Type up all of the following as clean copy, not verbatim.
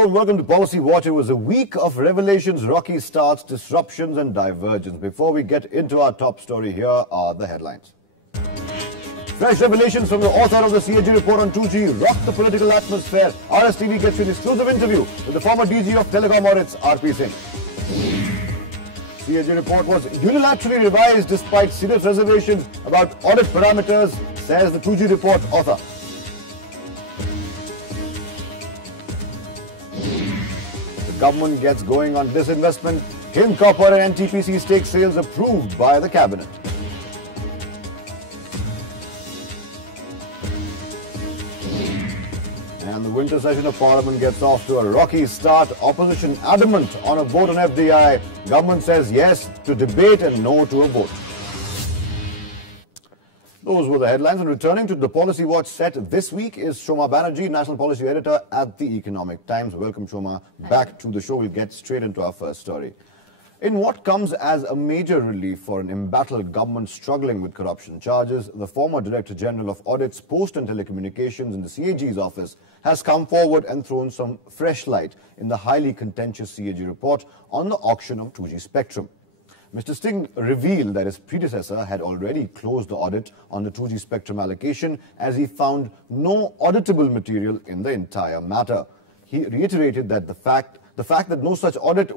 Hello and welcome to Policy Watch. It was a week of revelations, rocky starts, disruptions and divergence. Before we get into our top story, here are the headlines. Fresh revelations from the author of the CAG report on 2G rocked the political atmosphere. RSTV gets an exclusive interview with the former DG of Telecom Audits, RP Singh. CAG report was unilaterally revised despite serious reservations about audit parameters, says the 2G report author. Government gets going on disinvestment. Hind Copper and NTPC stake sales approved by the cabinet. And the winter session of Parliament gets off to a rocky start. Opposition adamant on a vote on FDI. Government says yes to debate and no to a vote. Those were the headlines. And returning to the Policy Watch set this week is Soma Banerjee, National Policy Editor at the Economic Times. Welcome, Soma, back to the show. We'll get straight into our first story. In what comes as a major relief for an embattled government struggling with corruption charges, the former Director General of Audits, Post and Telecommunications in the CAG's office has come forward and thrown some fresh light in the highly contentious CAG report on the auction of 2G spectrum. Mr. Singh revealed that his predecessor had already closed the audit on the 2G spectrum allocation as he found no auditable material in the entire matter. He reiterated that the fact that no such audit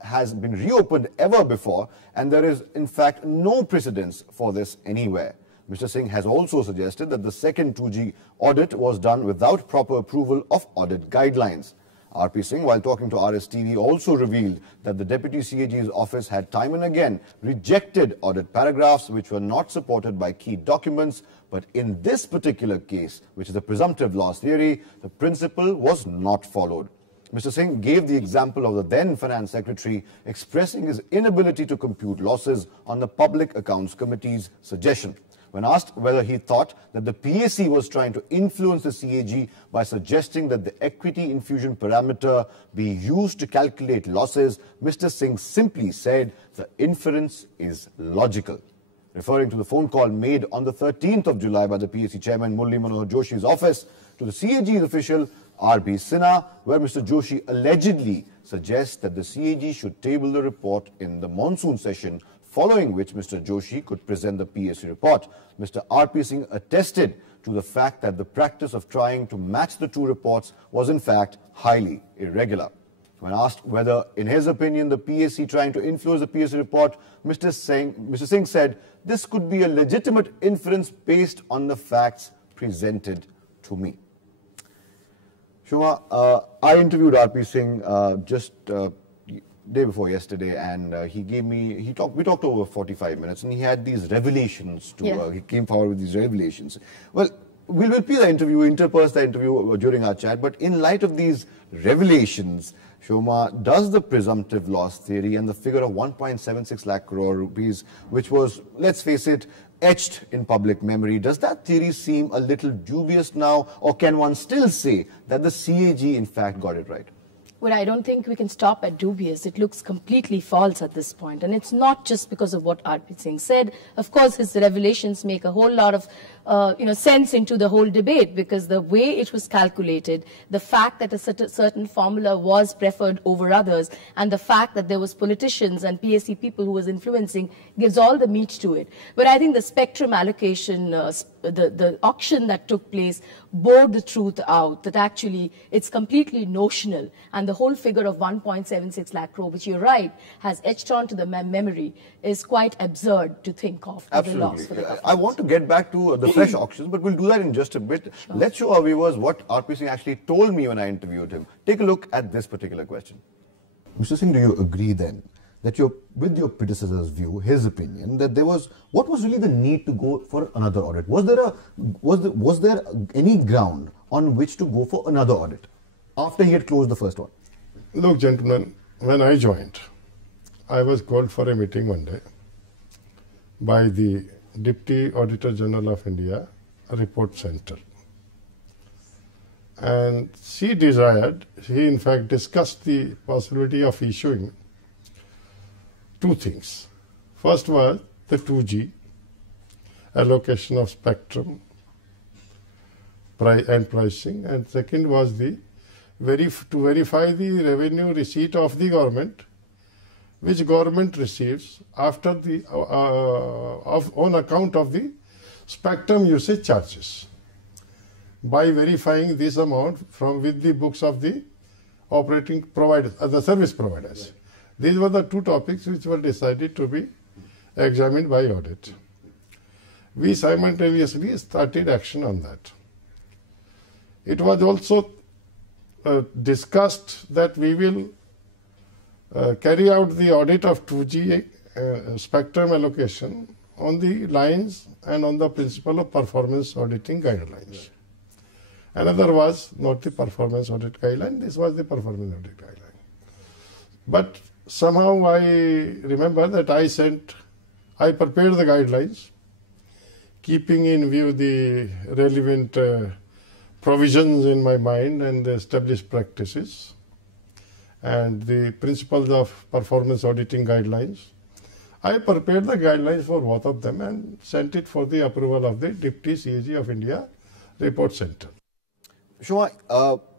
has been reopened ever before, and there is in fact no precedence for this anywhere. Mr. Singh has also suggested that the second 2G audit was done without proper approval of audit guidelines. RP Singh, while talking to RSTV, also revealed that the Deputy CAG's office had time and again rejected audit paragraphs which were not supported by key documents, but in this particular case, which is the presumptive loss theory, the principle was not followed. Mr. Singh gave the example of the then Finance Secretary expressing his inability to compute losses on the Public Accounts Committee's suggestion. When asked whether he thought that the PAC was trying to influence the CAG by suggesting that the equity infusion parameter be used to calculate losses, Mr. Singh simply said the inference is logical. Referring to the phone call made on the 13th of July by the PAC chairman Murli Manohar Joshi's office to the CAG's official RP Singh, where Mr. Joshi allegedly suggests that the CAG should table the report in the monsoon session, following which Mr. Joshi could present the PAC report. Mr. RP Singh attested to the fact that the practice of trying to match the two reports was in fact highly irregular. When asked whether, in his opinion, the PAC trying to influence the PAC report, Mr. Singh said this could be a legitimate inference based on the facts presented to me. Shoma, I interviewed RP Singh just day before yesterday, and we talked over 45 minutes, and he had these revelations he came forward with these revelations. Well, we'll play the interview, interpose the interview during our chat, but in light of these revelations, Shoma, does the presumptive loss theory and the figure of 1.76 lakh crore rupees, which was, let's face it, etched in public memory, does that theory seem a little dubious now, or can one still say that the CAG in fact got it right? Well, I don't think we can stop at dubious. It looks completely false at this point. And it's not just because of what RP Singh said. Of course, his revelations make a whole lot of sense into the whole debate, because the way it was calculated, the fact that a certain formula was preferred over others, and the fact that there was politicians and PAC people who was influencing gives all the meat to it. But I think the spectrum allocation, the auction that took place bore the truth out, that actually it's completely notional, and the whole figure of 1.76 lakh crore, which you're right, has etched onto the memory, is quite absurd to think of as a loss for the government. I want to get back to the fresh auctions, but we'll do that in just a bit. Sure. Let's show our viewers what RP Singh actually told me when I interviewed him. Take a look at this particular question. Mr. Singh, do you agree then that with your predecessor's view, his opinion, that what was really the need to go for another audit? Was there any ground on which to go for another audit after he had closed the first one? Look, gentlemen, when I joined, I was called for a meeting one day by the Deputy Auditor General of India Report Center. And she in fact discussed the possibility of issuing two things. First was the 2G, allocation of spectrum and pricing, and second was the to verify the revenue receipt of the government, which government receives after the on account of the spectrum usage charges, by verifying this amount with the books of the operating providers, the service providers. Right. These were the two topics which were decided to be examined by audit. We simultaneously started action on that. It was also discussed that we will carry out the audit of 2G spectrum allocation on the lines and on the principle of performance auditing guidelines. Another was not the performance audit guideline, this was the performance audit guideline. But somehow I remember that I prepared the guidelines, keeping in view the relevant provisions in my mind and the established practices and the principles of performance auditing guidelines. I prepared the guidelines for both of them and sent it for the approval of the Deputy CAG of India Report Center. Soma,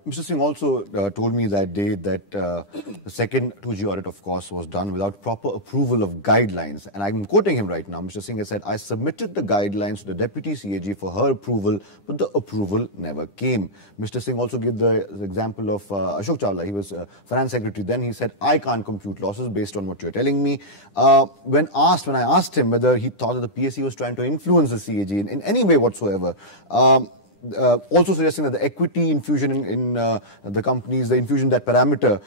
Mr. Singh also told me that day that the second 2G audit, of course, was done without proper approval of guidelines. And I'm quoting him right now. Mr. Singh has said, I submitted the guidelines to the Deputy CAG for her approval, but the approval never came. Mr. Singh also gave the example of Ashok Chawla. He was Finance Secretary then. He said, I can't compute losses based on what you're telling me. When I asked him whether he thought that the PSC was trying to influence the CAG in any way whatsoever, also suggesting that the equity infusion in the companies, the infusion that parameter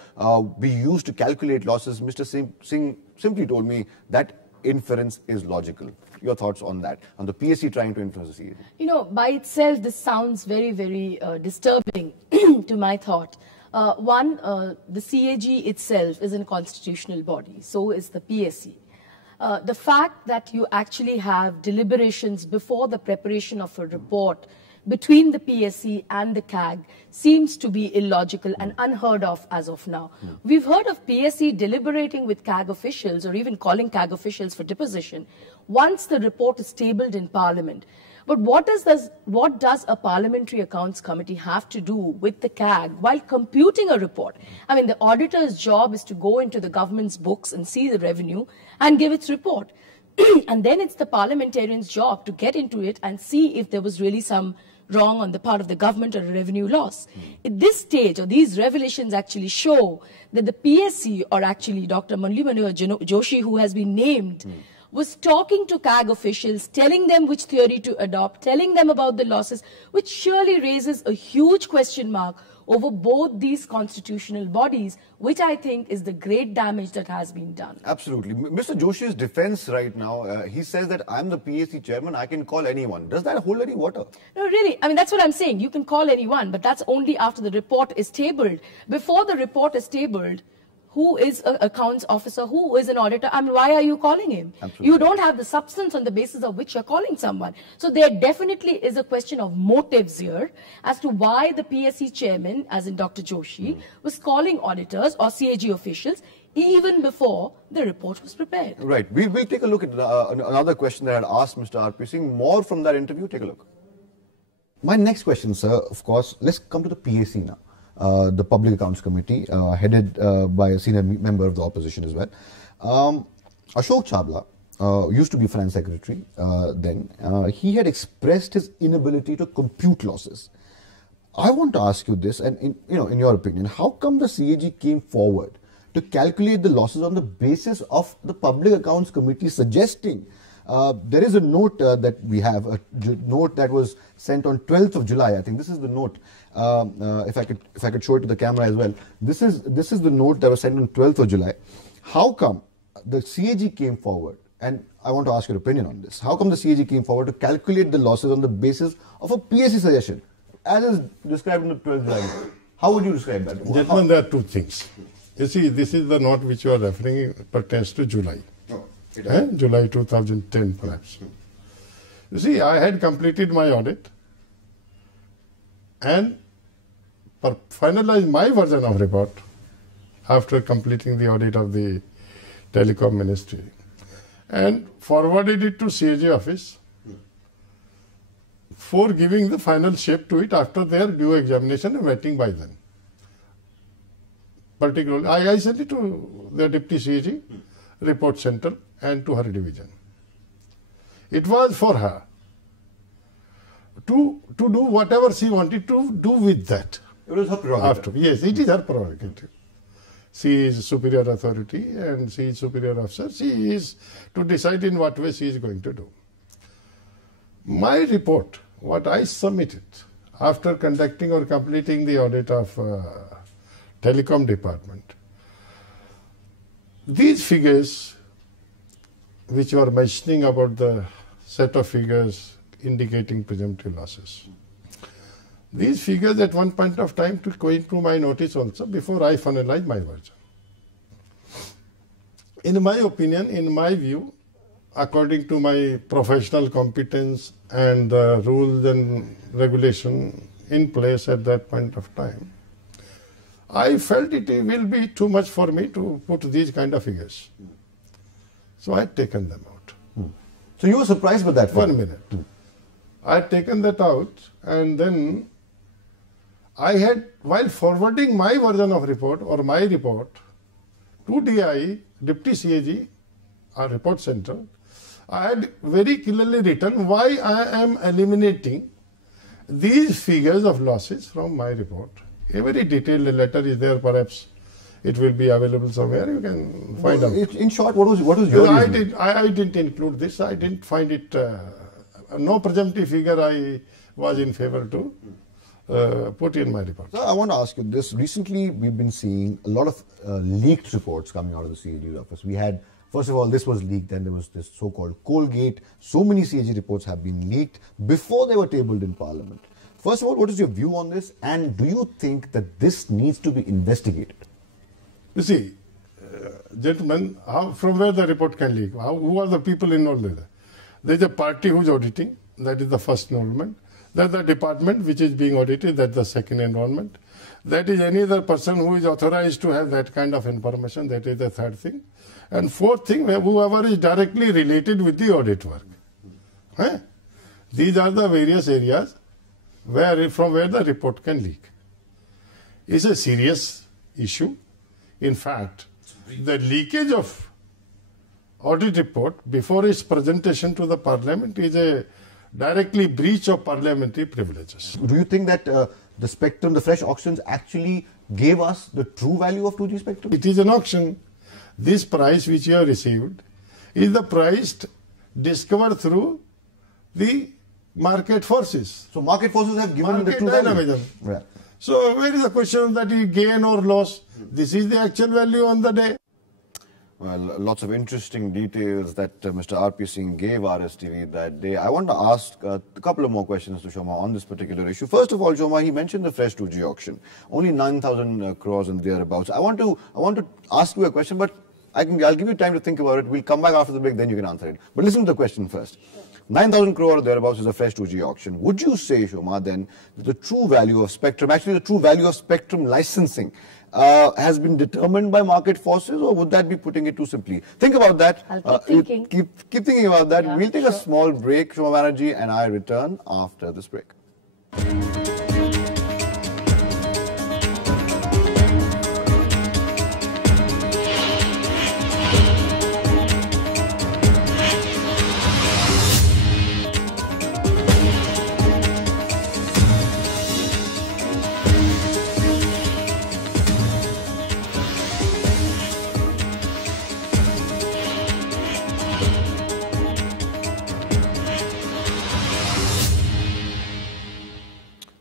be used to calculate losses, Mr. Singh simply told me that inference is logical. Your thoughts on that, on the PSC trying to influence the CAG? You know, by itself, this sounds very, very disturbing to my thought. One, the CAG itself is a constitutional body, so is the PSC. The fact that you actually have deliberations before the preparation of a report between the PSC and the CAG seems to be illogical and unheard of as of now. We've heard of PSC deliberating with CAG officials or even calling CAG officials for deposition once the report is tabled in Parliament. But what does a Parliamentary Accounts Committee have to do with the CAG while computing a report? I mean, the auditor's job is to go into the government's books and see the revenue and give its report. And then it's the parliamentarian's job to get into it and see if there was really some wrong on the part of the government or a revenue loss. At this stage, or these revelations actually show that the PSC, or actually Dr. Murali Manohar Joshi, who has been named, was talking to CAG officials, telling them which theory to adopt, telling them about the losses, which surely raises a huge question mark over both these constitutional bodies, which I think is the great damage that has been done. Absolutely. Mr. Joshi's defense right now, he says that I'm the PSC chairman, I can call anyone. Does that hold any water? No, really. I mean, that's what I'm saying. You can call anyone, but that's only after the report is tabled. Before the report is tabled, who is an accounts officer, who is an auditor, I mean, why are you calling him? Absolutely. You don't have the substance on the basis of which you're calling someone. So there definitely is a question of motives here as to why the PSC chairman, as in Dr. Joshi, was calling auditors or CAG officials even before the report was prepared. Right. We'll take a look at another question that I had asked Mr. RP Singh. More from that interview. Take a look. My next question, sir, of course, let's come to the PAC now. The Public Accounts Committee, headed by a senior member of the opposition as well. Ashok Chawla used to be Finance Secretary then. He had expressed his inability to compute losses. I want to ask you this, and in your opinion, how come the CAG came forward to calculate the losses on the basis of the Public Accounts Committee suggesting? There is a note that we have, a note that was sent on 12th of July. I think this is the note. If I could show it to the camera as well. This is the note that was sent on 12th of July. How come the CAG came forward? And I want to ask your opinion on this. How come the CAG came forward to calculate the losses on the basis of a PSC suggestion, as is described in the 12th July? How would you describe that? Gentlemen, there are two things. You see, this is the note which you are referring pertains to July. July 2010 perhaps. You see, I had completed my audit and finalized my version of report after completing the audit of the Telecom Ministry and forwarded it to CAG office for giving the final shape to it after their due examination and vetting by them. particularly, I sent it to the Deputy CAG, Report Center, and to her division. It was for her to do whatever she wanted to do with that. It was her prerogative. Yes, it is her prerogative. She is superior authority and she is superior officer. She is to decide in what way she is going to do. My report, what I submitted after conducting or completing the audit of Telecom department, these figures which you are mentioning about the set of figures indicating presumptive losses, these figures at one point of time to go into my notice also before I finalize my version. In my opinion, in my view, according to my professional competence and the rules and regulation in place at that point of time, I felt it will be too much for me to put these kind of figures. So I had taken them out. So you were surprised with that? 1 minute. I had taken that out, and then I had, while forwarding my version of report or my report to DI, Deputy CAG, our report center, I had very clearly written why I am eliminating these figures of losses from my report. A very detailed letter is there, perhaps it will be available somewhere, you can find out. In short, what was your reason? I didn't include this, I didn't find it, no presumptive figure I was in favor to put in my report. So I want to ask you this. Recently, we've been seeing a lot of leaked reports coming out of the CAG's office. We had, first of all, this was leaked, then there was this so-called Colgate. So many CAG reports have been leaked before they were tabled in Parliament. First of all, what is your view on this, and do you think that this needs to be investigated? You see, gentlemen, from where the report can leak? Who are the people involved in that? There is a party who is auditing, that is the first involvement. There is the department which is being audited, that is the second involvement. That is any other person who is authorized to have that kind of information, that is the third thing. And fourth thing, whoever is directly related with the audit work. These are the various areas from where the report can leak. It's a serious issue. In fact, the leakage of audit report before its presentation to the Parliament is a directly breach of parliamentary privileges. Do you think that the spectrum, the fresh auctions actually gave us the true value of 2G spectrum? It is an auction. This price which you have received is the price discovered through the market forces. So market forces have given market the true dynamism. value. Yeah. So where is the question that you gain or loss? This is the actual value on the day. Well, lots of interesting details that Mr. RP Singh gave RSTV that day. I want to ask a couple of more questions to Soma on this particular issue. First of all, Soma, he mentioned the fresh 2G auction, only 9,000 crores and thereabouts. I want to ask you a question, but I'll give you time to think about it. We'll come back after the break, then you can answer it. But listen to the question first. 9,000 crore thereabouts is a fresh 2G auction. Would you say, Soma, then, that the true value of spectrum, actually the true value of spectrum licensing, has been determined by market forces, or would that be putting it too simply? Think about that. I'll keep thinking. Keep thinking about that. Yeah, we'll take a small break, Soma Banerjee, and I return after this break.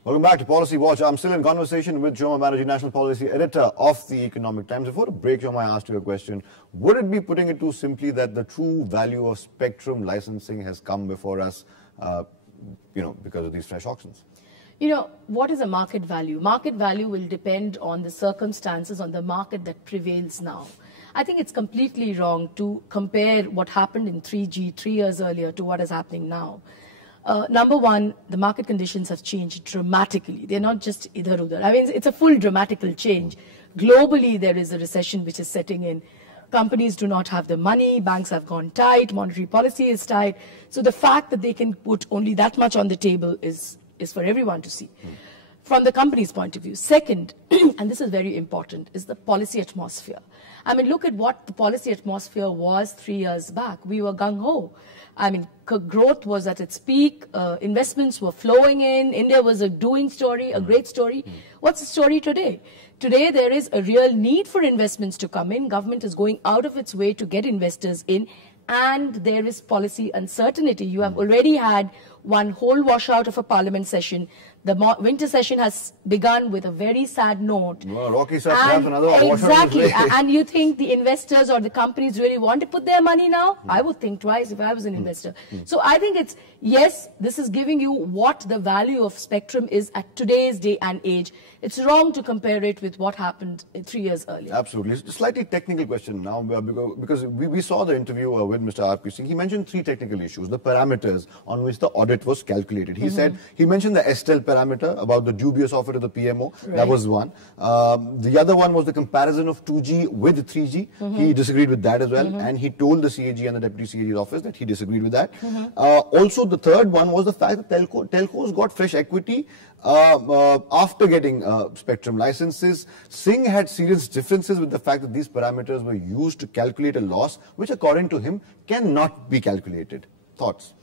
Welcome back to Policy Watch. I'm still in conversation with Soma Banerjee, National Policy Editor of the Economic Times. Before the break, Soma, I asked you a question. Would it be putting it too simply that the true value of spectrum licensing has come before us, because of these fresh auctions? What is a market value? Market value will depend on the circumstances on the market that prevails now. I think it's completely wrong to compare what happened in 3G 3 years earlier to what is happening now. Number one, the market conditions have changed dramatically. They're not just idhar-udhar. I mean, it's a full dramatical change. Globally, there is a recession which is setting in. Companies do not have the money. Banks have gone tight. Monetary policy is tight. So the fact that they can put only that much on the table is for everyone to see. from the company's point of view. Second, and this is very important, is the policy atmosphere. I mean, look at what the policy atmosphere was 3 years back. We were gung-ho. I mean, growth was at its peak. Investments were flowing in. India was a doing story, a great story. What's the story today? Today, there is a real need for investments to come in. Government is going out of its way to get investors in. And there is policy uncertainty. You have already had one whole washout of a parliament session. The winter session has begun with a very sad note. Well, Rocky sir, perhaps another washout. Exactly. And you think the investors or the companies really want to put their money now? I would think twice if I was an investor. So I think it's, yes, this is giving you what the value of spectrum is at today's day and age. It's wrong to compare it with what happened 3 years earlier. Absolutely. It's a slightly technical question now, because we saw the interview with Mr. RP Singh. He mentioned 3 technical issues, the parameters on which the audit was calculated. He said, he mentioned the Estelle parameter about the dubious offer to the PMO. Right. That was one. The other one was the comparison of 2G with 3G. He disagreed with that as well. And he told the CAG and the Deputy CAG's office that he disagreed with that. Also, the third one was the fact that telcos got fresh equity after getting spectrum licenses. Singh had serious differences with the fact that these parameters were used to calculate a loss, which according to him cannot be calculated. Thoughts?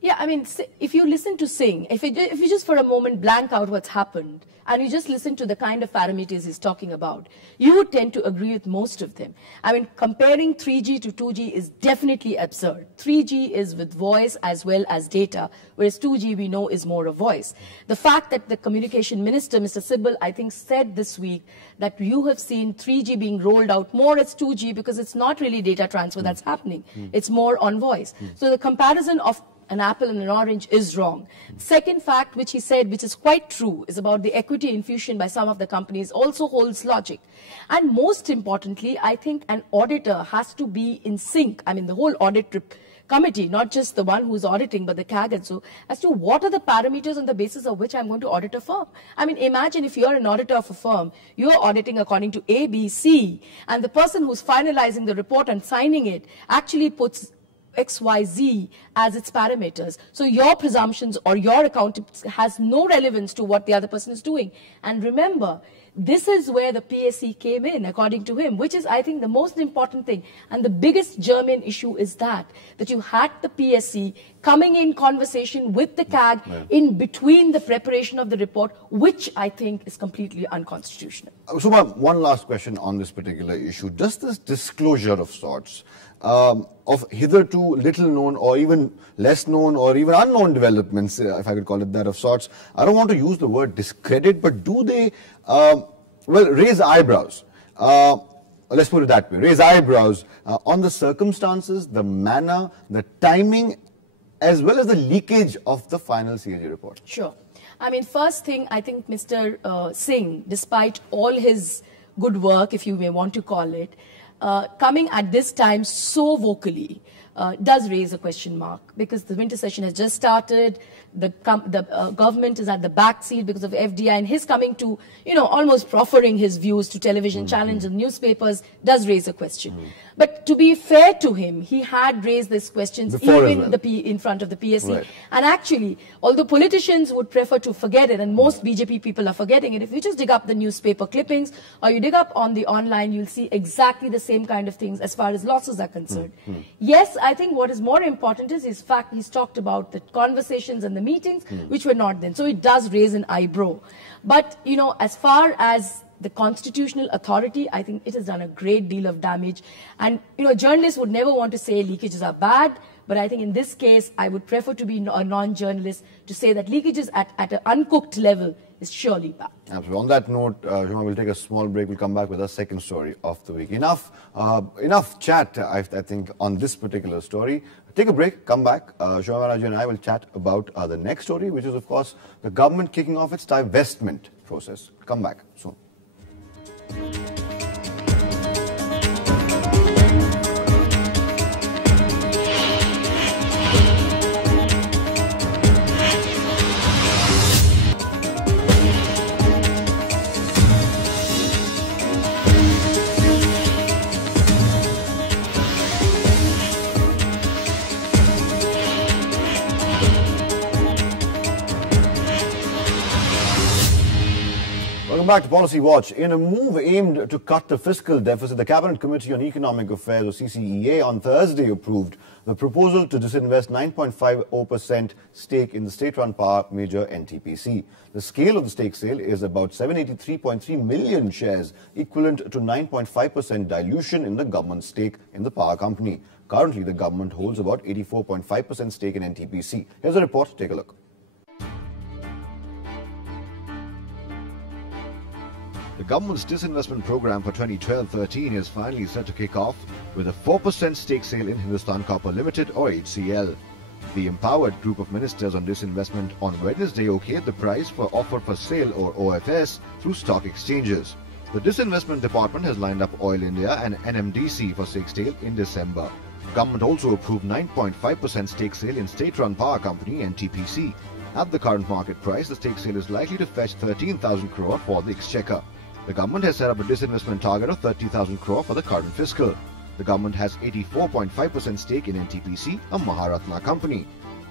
Yeah, I mean, if you listen to Singh, if you just for a moment blank out what's happened, and you just listen to the kind of parameters he's talking about, you would tend to agree with most of them. I mean, comparing 3G to 2G is definitely absurd. 3G is with voice as well as data, whereas 2G we know is more of voice. The fact that the communication minister, Mr. Sibal, I think said this week that you have seen 3G being rolled out more as 2G because it's not really data transfer that's happening. It's more on voice. So the comparison of an apple and an orange is wrong. Second fact, which he said, which is quite true, is about the equity infusion by some of the companies also holds logic. And most importantly, I think an auditor has to be in sync. I mean, the whole audit committee, not just the one who's auditing, but the CAG and so, as to what are the parameters on the basis of which I'm going to audit a firm. I mean, imagine if you're an auditor of a firm, you're auditing according to A, B, C, and the person who's finalizing the report and signing it actually puts XYZ as its parameters. So your presumptions or your account has no relevance to what the other person is doing. And remember, this is where the PSC came in, according to him, which is, I think, the most important thing. And the biggest germane issue is that you had the PSC coming in conversation with the CAG in between the preparation of the report, which I think is completely unconstitutional. Soma, one last question on this particular issue. Does this disclosure of sorts of hitherto little known or even less known or even unknown developments, if I could call it that of sorts, I don't want to use the word discredit, but do they, raise eyebrows? Let's put it that way, raise eyebrows on the circumstances, the manner, the timing, as well as the leakage of the final CAG report? Sure. I mean, first thing, I think Mr. Singh, despite all his good work, if you may want to call it, coming at this time so vocally does raise a question mark, because the winter session has just started. The government is at the back seat because of FDI, and his coming to, almost proffering his views to television challenge and newspapers does raise a question. But to be fair to him, he had raised these questions even in front of the PSC. Right. And actually, although politicians would prefer to forget it, and most BJP people are forgetting it, if you just dig up the newspaper clippings or you dig up on the online, you'll see exactly the same kind of things as far as losses are concerned. Yes, I think what is more important is his fact he's talked about the conversations and the meetings, which were not then. So it does raise an eyebrow. But, as far as the constitutional authority, I think it has done a great deal of damage. And, journalists would never want to say leakages are bad, but I think in this case, I would prefer to be a non-journalist to say that leakages at an uncooked level is surely bad. Absolutely. On that note, we'll take a small break. We'll come back with our second story of the week. Enough chat, I think, on this particular story. Take a break, come back. Shoma Banerjee and I will chat about the next story, which is, of course, the government kicking off its divestment process. Come back soon. back to Policy Watch. In a move aimed to cut the fiscal deficit, the Cabinet Committee on Economic Affairs, or CCEA, on Thursday approved the proposal to disinvest 9.50% stake in the state-run power major NTPC. The scale of the stake sale is about 783.3 million shares, equivalent to 9.5% dilution in the government stake in the power company. Currently, the government holds about 84.5% stake in NTPC. Here's a report. Take a look. The government's disinvestment program for 2012-13 is finally set to kick off with a 4% stake sale in Hindustan Copper Limited, or HCL. The empowered group of ministers on disinvestment on Wednesday okayed the price for offer for sale, or OFS, through stock exchanges. The disinvestment department has lined up Oil India and NMDC for stake sale in December. Government also approved 9.5% stake sale in state-run power company NTPC. At the current market price, the stake sale is likely to fetch 13,000 crore for the exchequer. The government has set up a disinvestment target of 30,000 crore for the current fiscal. The government has 84.5% stake in NTPC, a Maharatna company.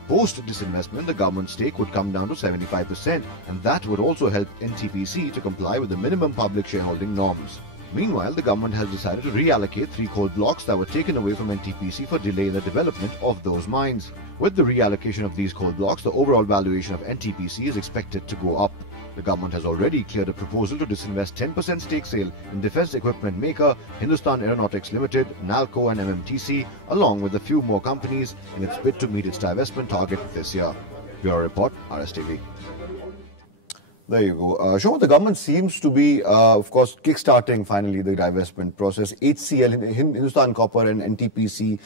Post-disinvestment, the government stake would come down to 75%, and that would also help NTPC to comply with the minimum public shareholding norms. Meanwhile, the government has decided to reallocate 3 coal blocks that were taken away from NTPC for delay in the development of those mines. With the reallocation of these coal blocks, the overall valuation of NTPC is expected to go up. The government has already cleared a proposal to disinvest 10% stake sale in defence equipment maker Hindustan Aeronautics Limited, NALCO and MMTC, along with a few more companies in its bid to meet its divestment target this year. Bureau Report, RSTV. There you go. Sure, the government seems to be, of course, kickstarting finally the divestment process. HCL, Hindustan Copper and NTPC,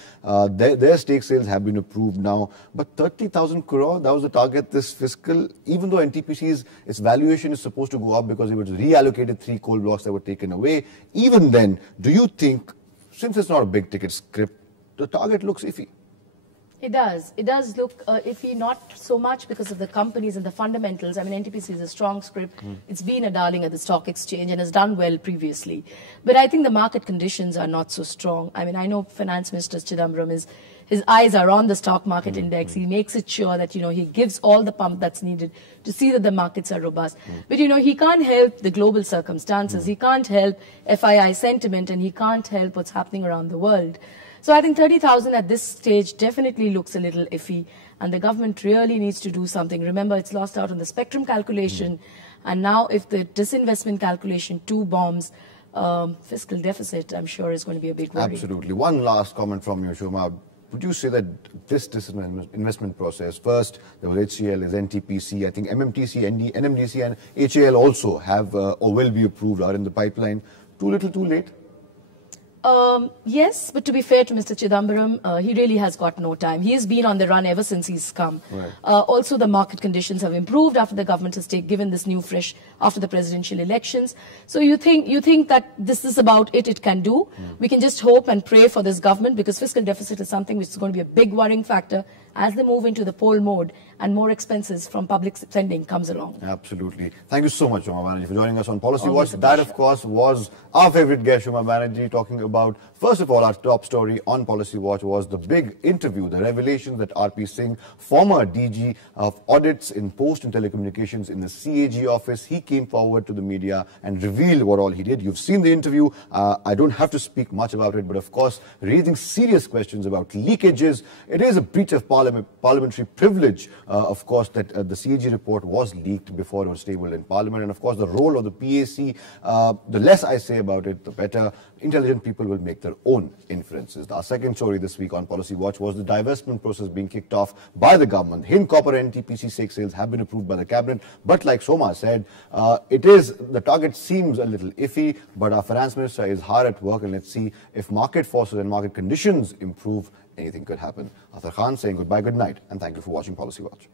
their stake sales have been approved now. But 30,000 crore, that was the target this fiscal. Even though NTPC's its valuation is supposed to go up because it was reallocated 3 coal blocks that were taken away. Even then, do you think, since it's not a big ticket script, the target looks iffy? It does. It does look iffy, not so much because of the companies and the fundamentals. I mean, NTPC is a strong script. It's been a darling at the stock exchange and has done well previously. But I think the market conditions are not so strong. I mean, I know Finance Minister Chidambaram his eyes are on the stock market index. He makes it sure that, he gives all the pump that's needed to see that the markets are robust. But, he can't help the global circumstances. He can't help FII sentiment, and he can't help what's happening around the world. So I think 30,000 at this stage definitely looks a little iffy, and the government really needs to do something. Remember, it's lost out on the spectrum calculation, and now if the disinvestment calculation too bombs, fiscal deficit, I'm sure, is going to be a big worry. Absolutely. One last comment from you, Soma. Would you say that this disinvestment process, first there was HCL, there's NTPC, I think MMTC, NMDC and HAL also have or will be approved, are in the pipeline. Too little, too late? Yes, but to be fair to Mr. Chidambaram, he really has got no time. He has been on the run ever since he's come. Right. Also, the market conditions have improved after the government has given this new fresh after the presidential elections. So you think that this is about it can do. We can just hope and pray for this government, because fiscal deficit is something which is going to be a big worrying factor as they move into the poll mode and more expenses from public spending comes along. Absolutely. Thank you so much, Soma Banerjee, for joining us on Policy Watch. That, of course, was our favorite guest, Soma Banerjee, talking about, first of all, our top story on Policy Watch was the big interview, the revelation that RP Singh, former DG of Audits in Post and Telecommunications in the CAG office, he came forward to the media and revealed what all he did. You've seen the interview. I don't have to speak much about it, but of course, raising serious questions about leakages. It is a breach of parliamentary privilege, of course, that the CAG report was leaked before it was tabled in Parliament. And of course, the role of the PAC, the less I say about it, the better. Intelligent people will make their own inferences. Our second story this week on Policy Watch was the divestment process being kicked off by the government. Hind Copper and NTPC stake sales have been approved by the cabinet, but like Soma said, the target seems a little iffy, but our finance minister is hard at work, and let's see if market forces and market conditions improve, anything could happen. Athar saying goodbye, good night, and thank you for watching Policy Watch.